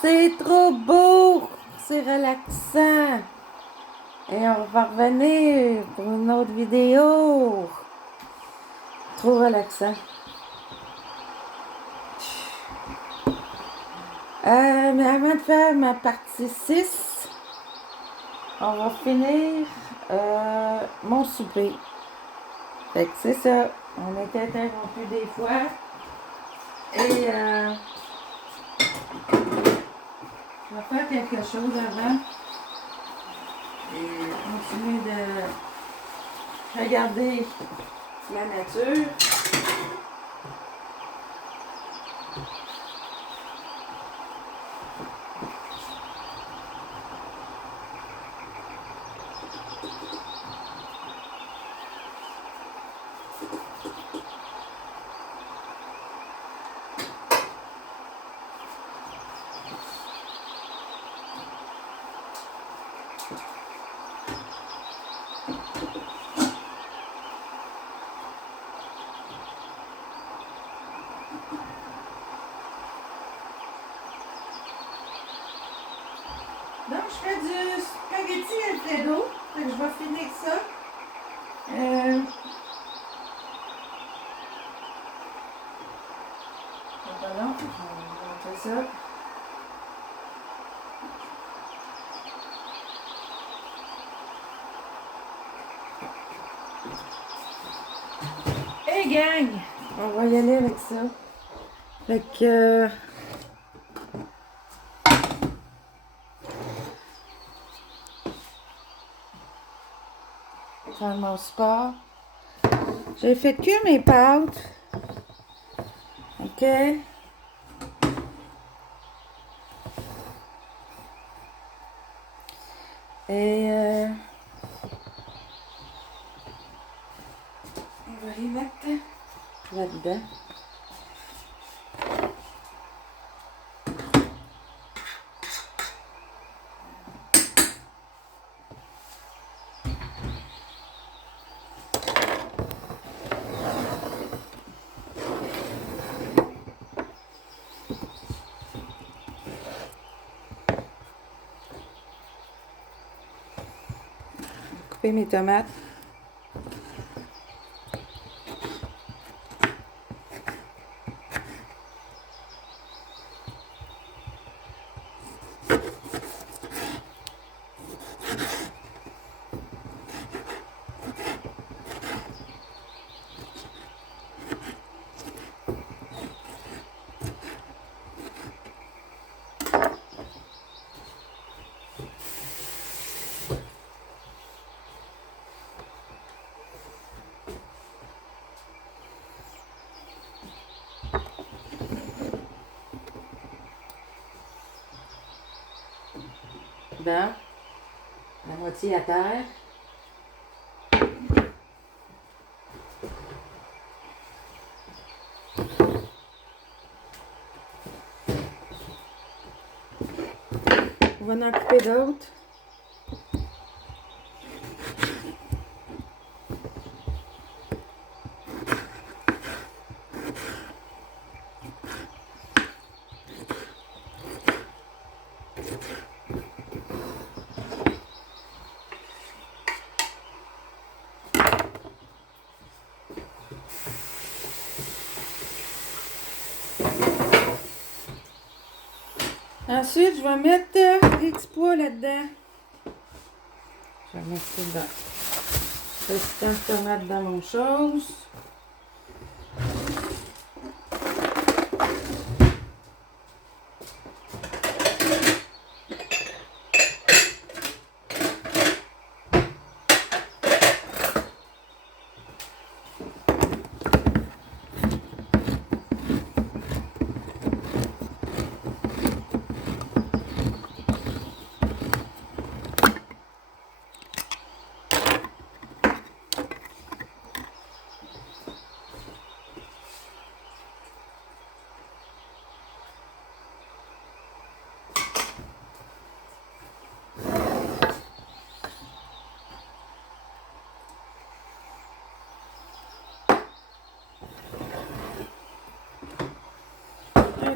C'est trop beau! C'est relaxant! Et on va revenir pour une autre vidéo. Trop relaxant. Mais avant de faire ma partie 6, on va finir mon souper. Fait que c'est ça. On a été interrompu des fois. Et je vais faire quelque chose avant. Et continuer de regarder la nature. Donc, je fais du spaghetti Alfredo. Fait que je vais finir ça. Pardon, je vais montrer ça. Hey gang! On va y aller avec ça. Fait que... faire mon sport. J'ai fait cuire mes pâtes. OK? Et on va les mettre là-dedans. Couper mes tomates. Bon, la moitié à terre. On va en couper d'autres. Ensuite, je vais mettre des petits pois là-dedans. Je vais mettre ça dedans. Restant de tomates dans mon chose.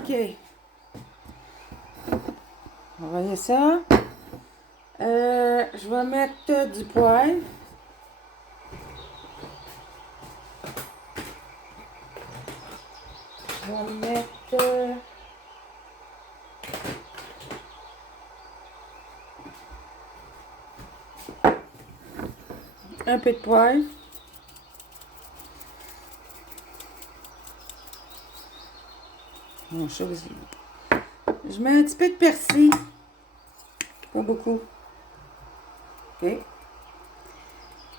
OK. On va envoyer ça. Je vais mettre du poivre. Je vais mettre un peu de poivre. Bon, chose. Je mets un petit peu de persil. Pas beaucoup. OK.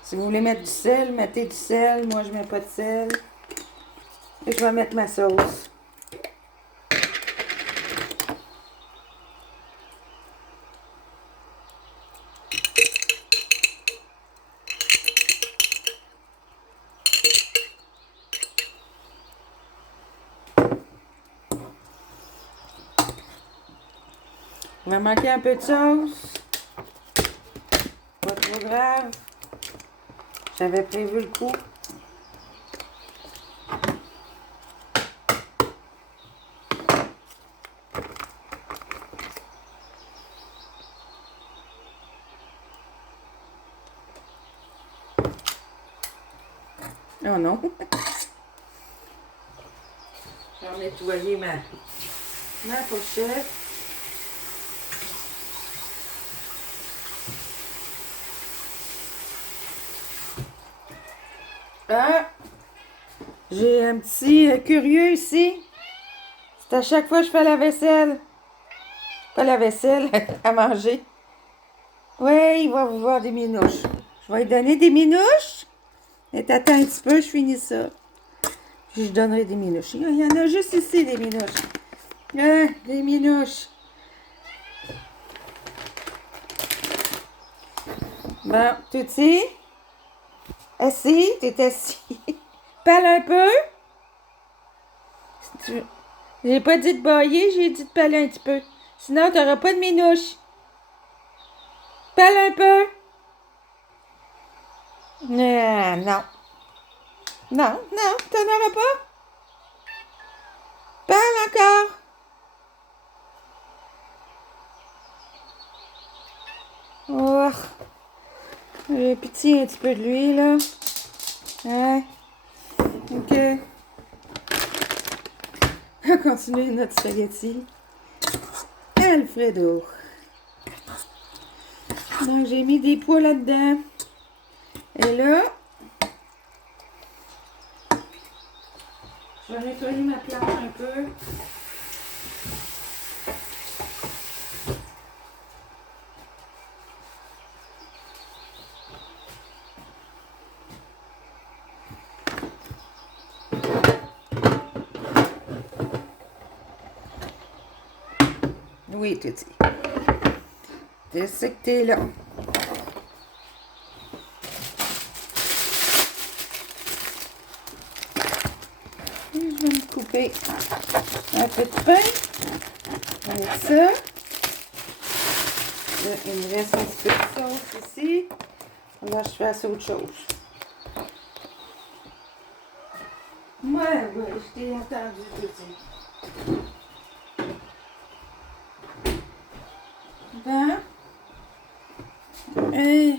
Si vous voulez mettre du sel, mettez du sel. Moi, je mets pas de sel. Et je vais mettre ma sauce. Il va manquer un peu de sauce. Pas trop grave. J'avais prévu le coup. Oh non. Je vais nettoyer ma pochette. Ah! J'ai un petit curieux ici. C'est à chaque fois que je fais la vaisselle. Pas la vaisselle, à manger. Oui, il va vous voir des minouches. Je vais lui donner des minouches. Et t'attends un petit peu, je finis ça. Puis je donnerai des minouches. Il y en a juste ici, des minouches. Ah, des minouches. Bon, tout ici. Assis, t'es assis. Parle un peu. J'ai pas dit de bailler, j'ai dit de parler un petit peu. Sinon, t'auras pas de minouches. Parle un peu. Non. Non, t'en auras pas. Parle encore. Oh, j'ai pitié un petit peu de lui, là. Hein? OK. On va continuer notre spaghetti. Alfredo. Donc, j'ai mis des pois là-dedans. Et là, je vais nettoyer ma planche un peu. Oui, Tutti. Je sais que t'es là. Et je vais me couper un peu de pain avec ça. Là, il me reste un petit peu de sauce ici. Là, je fasse autre chose. Ouais, je t'ai entendu, Tutti. Ben, et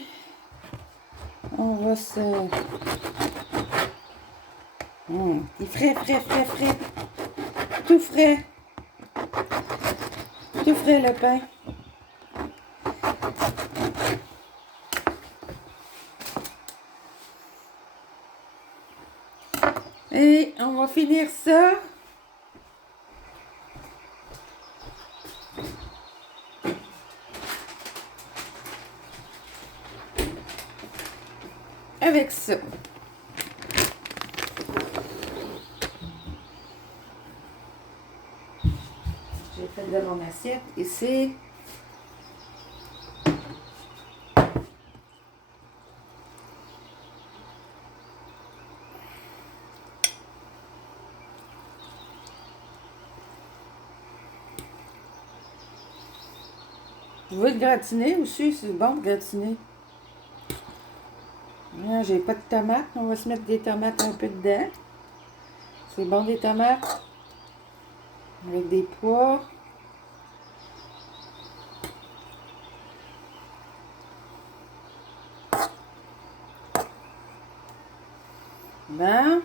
on va se... il est frais. Tout frais. Tout frais le pain. Et on va finir ça. Avec ça. J'ai fait de mon assiette ici. Je veux le gratiner aussi, c'est bon de gratiner. Là, j'ai pas de tomates, on va se mettre des tomates un peu dedans. C'est bon des tomates. avec des pois. Bon.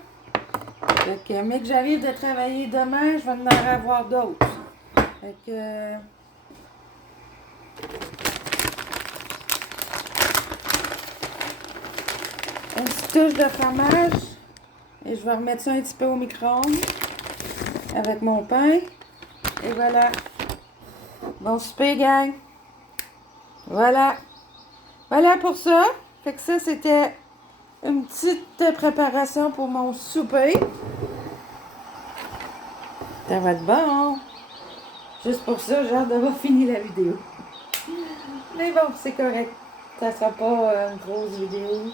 Fait que, mais que j'arrive de travailler demain, je vais en avoir d'autres. Fait que... une petite touche de fromage. Et je vais remettre ça un petit peu au micro-ondes. Avec mon pain. Et voilà. Bon souper, gang. Voilà. Voilà pour ça. Fait que ça, c'était une petite préparation pour mon souper. Ça va être bon. Juste pour ça, j'ai hâte d'avoir fini la vidéo. Mais bon, c'est correct. Ça sera pas une grosse vidéo.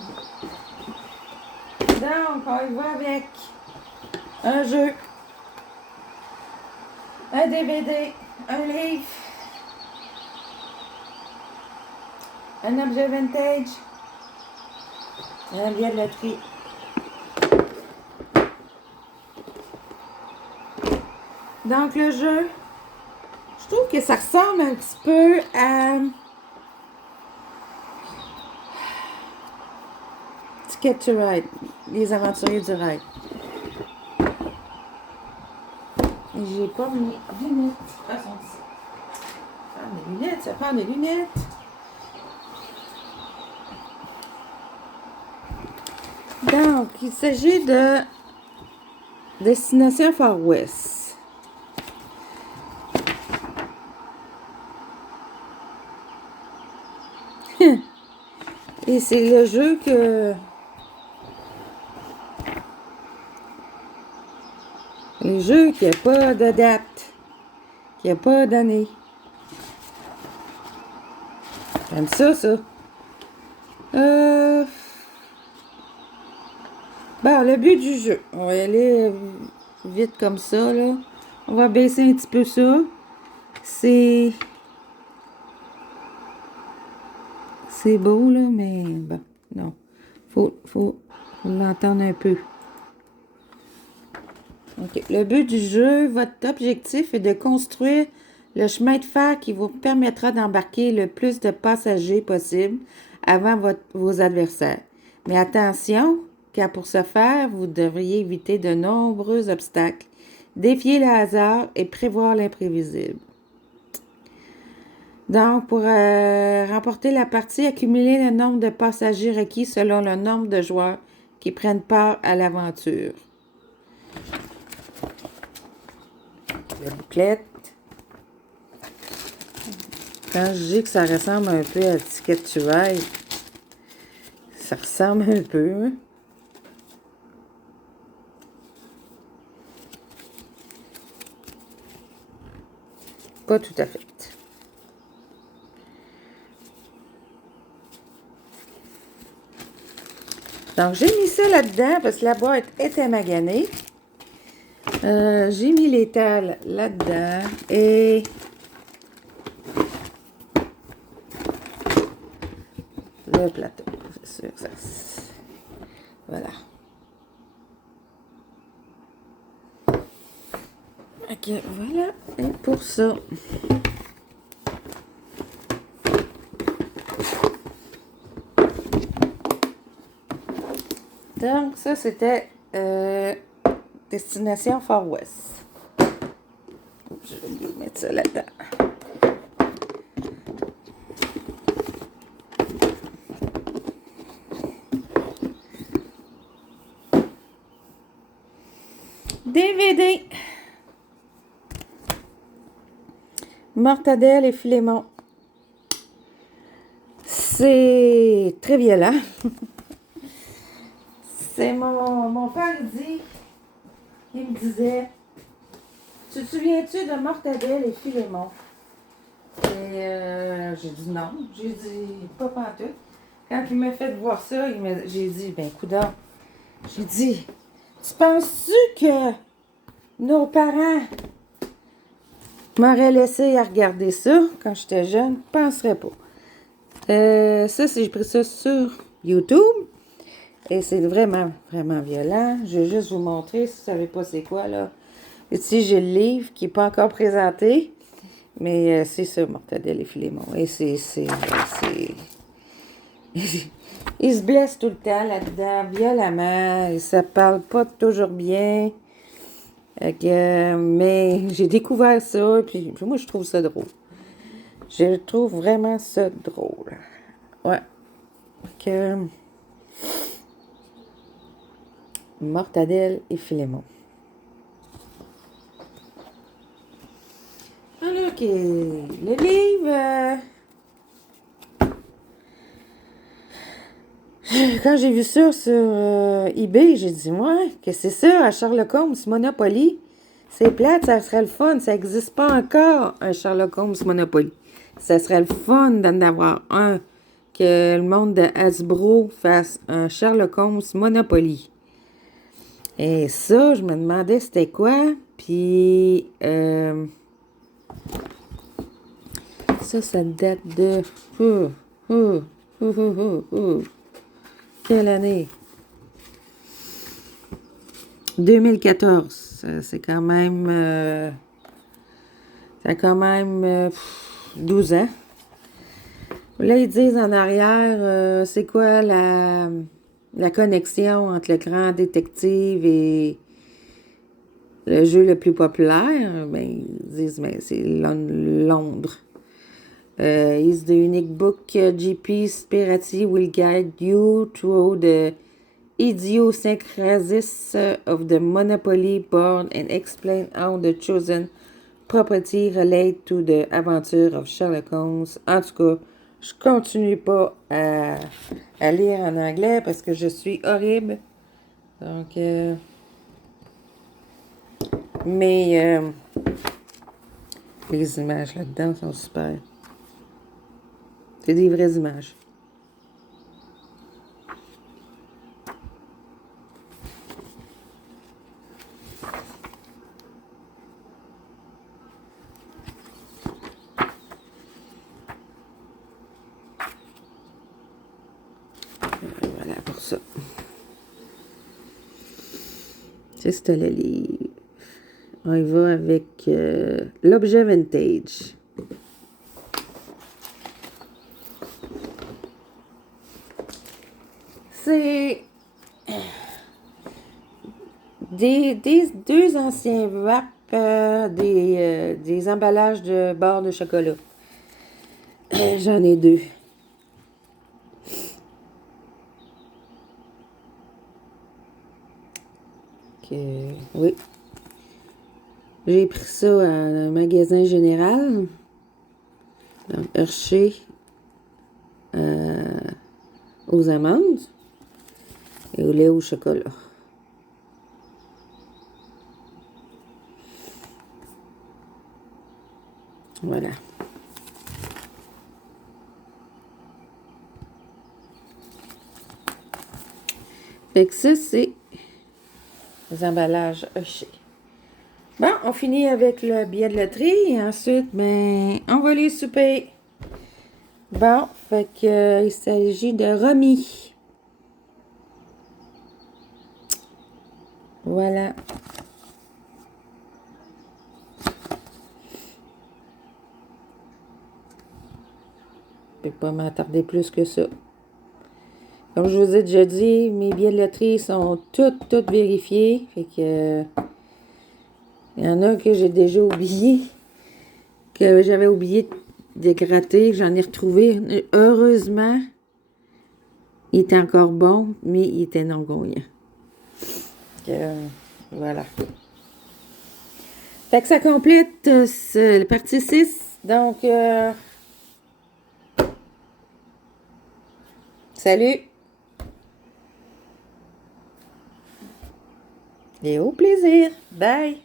Donc, on y va avec un jeu, un DVD, un livre, un objet vintage, un billet de loterie. Donc, le jeu, je trouve que ça ressemble un petit peu à Ticket to Ride, les aventuriers du rail. Et j'ai pas mes lunettes. Ah, sont ici. Ça prend des lunettes, ça prend des lunettes. Donc, il s'agit de Destination Far West. Et c'est le jeu que... Le jeu qui n'a pas de date, qui n'a pas d'année. J'aime ça, ça. Bon, le but du jeu, on va y aller vite comme ça, là. On va baisser un petit peu ça. C'est beau, là, mais bon, non. Faut l'entendre un peu. OK. Le but du jeu, votre objectif est de construire le chemin de fer qui vous permettra d'embarquer le plus de passagers possible avant vos adversaires. Mais attention, car pour ce faire, vous devriez éviter de nombreux obstacles, défier le hasard et prévoir l'imprévisible. Donc, pour remporter la partie, accumulez le nombre de passagers requis selon le nombre de joueurs qui prennent part à l'aventure. La bouclette. Quand je dis que ça ressemble un peu à Ticket to Ride, ça ressemble un peu, hein? Pas tout à fait. Donc, j'ai mis ça là-dedans parce que la boîte était maganée. J'ai mis l'étal là-dedans et le plateau. C'est sûr que ça... Voilà. OK, voilà. Et pour ça... Donc, ça, c'était Destination Far West. Je vais mettre ça là-dedans. DVD. Mortadelle et Filémon. C'est très violent. C'est mon père dit, il me disait, tu te souviens-tu de Mortadelle et Filémon? Et j'ai dit non. J'ai dit pas pantoute. Quand il m'a fait voir ça, j'ai dit, ben coudonc. J'ai dit, tu penses-tu que nos parents m'auraient laissé à regarder ça quand j'étais jeune? Je penserais pas. Ça, j'ai pris ça sur YouTube. Et c'est vraiment, vraiment violent. Je vais juste vous montrer si vous ne savez pas c'est quoi, là. Ici, j'ai le livre qui n'est pas encore présenté. Mais c'est ça, Mortadelle et Filémon. Et ils se blessent tout le temps là-dedans, violemment. Et ça parle pas toujours bien. Mais j'ai découvert ça, puis moi, je trouve ça drôle. Je trouve vraiment ça drôle. Ouais. Que Mortadelle et Filémon. Alors, OK. Le livre... Quand j'ai vu ça sur eBay, j'ai dit, ouais, que c'est ça, à Sherlock Holmes Monopoly. C'est plate, ça serait le fun. Ça n'existe pas encore, un Sherlock Holmes Monopoly. Ça serait le fun d'en avoir un. Que le monde de Hasbro fasse un Sherlock Holmes Monopoly. Et ça, je me demandais c'était quoi. Puis, ça date de... Quelle année? 2014. C'est quand même... ça a quand même 12 ans. Là, ils disent en arrière, c'est quoi la connexion entre le grand détective et le jeu le plus populaire? Ben, ils disent, mais c'est Londres. Is the unique book GP Spirati will guide you through the idiosyncrasies of the monopoly board and explain how the chosen property relate to the adventure of Sherlock Holmes. En tout cas, je continue pas à lire en anglais parce que je suis horrible. Donc, mais les images là-dedans sont super. C'est des vraies images. Voilà pour ça. C'est c'était le livre. On y va avec l'objet vintage. C'est deux anciens wraps, des emballages de barres de chocolat. J'en ai deux. Oui. J'ai pris ça à un magasin général. Donc, Hershey aux amandes et au lait au chocolat. Voilà. Fait que ça, c'est les emballages Hershey. Bon, on finit avec le billet de loterie et ensuite, ben, on va aller souper. Bon, fait que il s'agit de Romy. Voilà. Je ne peux pas m'attarder plus que ça. Comme je vous ai déjà dit, mes billets de loterie sont toutes vérifiés. Fait que il y en a que j'ai déjà oublié, que j'avais oublié de gratter, que j'en ai retrouvé. Heureusement, il était encore bon, mais il était non gagnant. Voilà. Fait que ça complète la partie 6. Donc, salut! Et au plaisir! Bye!